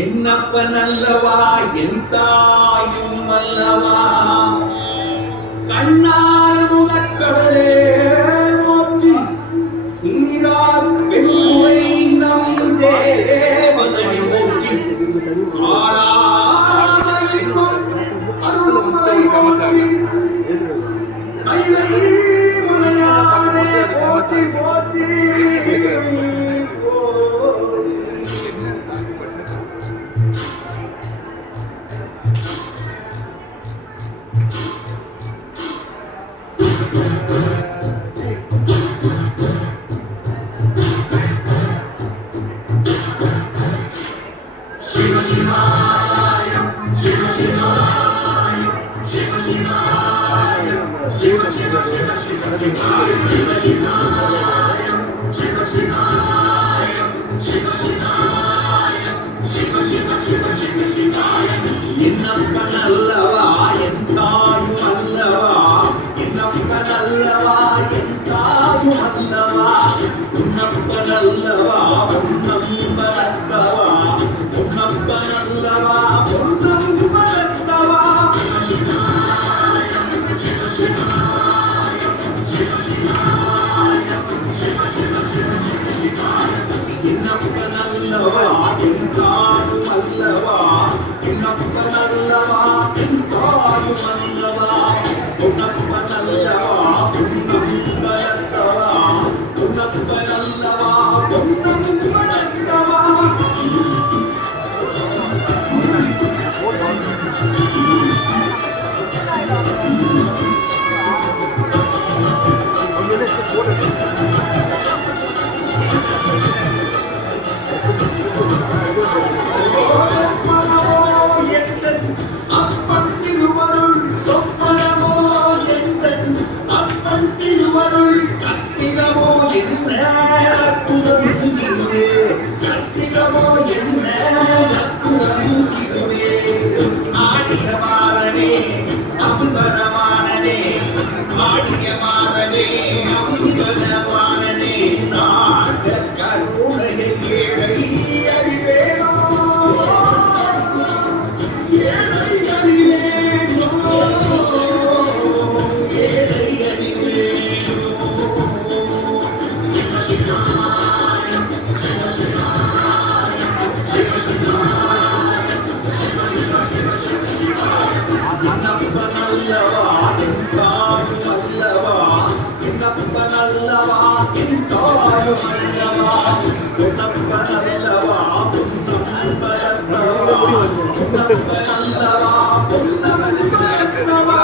என்னப்பன் அல்லவா என் தாயும் அல்லவா கண்ணார முதற்கடலே போற்றி சீரார் பெண்முறை நம் தேவதடி போற்றி அருள்மலை போற்றி கைலை மலையானே போற்றி போற்றி என்னப்பன் அல்லவா என் தாயும் அல்லவா என்னப்பன் அல்லவா என் தாயும் அல்லவா உன்னப்பன் அல்லவா பொன்னம்பலத்தவா உன்னப்பன் அல்லவா பொன்னம்பலத்தவா என்னப்பன் அல்லவா என் தாயும் அல்லவா என்னப்பன் அல்லவா என் தாயும் அல்லவா உன்னப்பன் அல்லவா பொன்னம்பலத்தவா உன்னப்பன் அல்லவா பொன்னம்பலத்தவா அப்பன் திருவருள் சொப்பனமோ எந்தன் அப்பன் திருவருள் கத்திரமோ என்ன அற்புதம் இதுவே கத்திரமோ என்ன அற்புதம் இதுவே ஆடிய மாறனே அம்பரமானனே ஆடிய மாறனே அம்பரமானனே நாட கருணையை ஏழை அறிவேனோ ஏழை அறிவேனோ ஏழை அறிவேனோ என்னப்பன் அல்லவா என் தாயும் அல்லவா என்னப்பன் அல்லவா என் தாயும் அல்லவா உன்னப்பன் அல்லவா பொன்னம்பலத்தவா உன்னப்பன் அல்லவா பொன்னம்பலத்தவா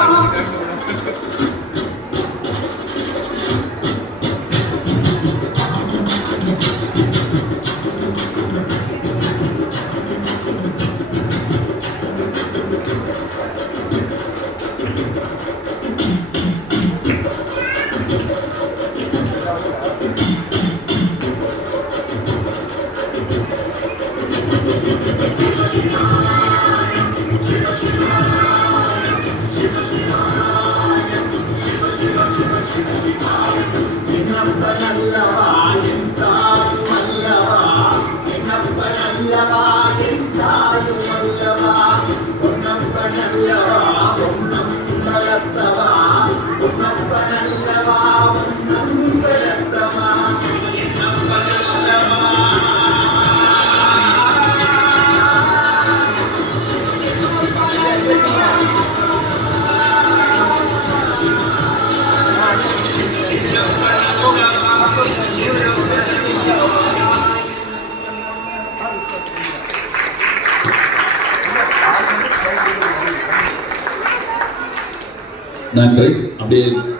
என்னப்பன் அல்லவா என் தாயும் அல்லவா என்னப்பன் அல்லவா என் தாயும் அல்லவா பொன்னப்பன் அல்லவா பொன்னம்பலத்தவா பொன்னப்பன் அல்லவா பொன்னம்பலத்தவா என்னப்பன் அல்லவா நன்றி. அப்படியே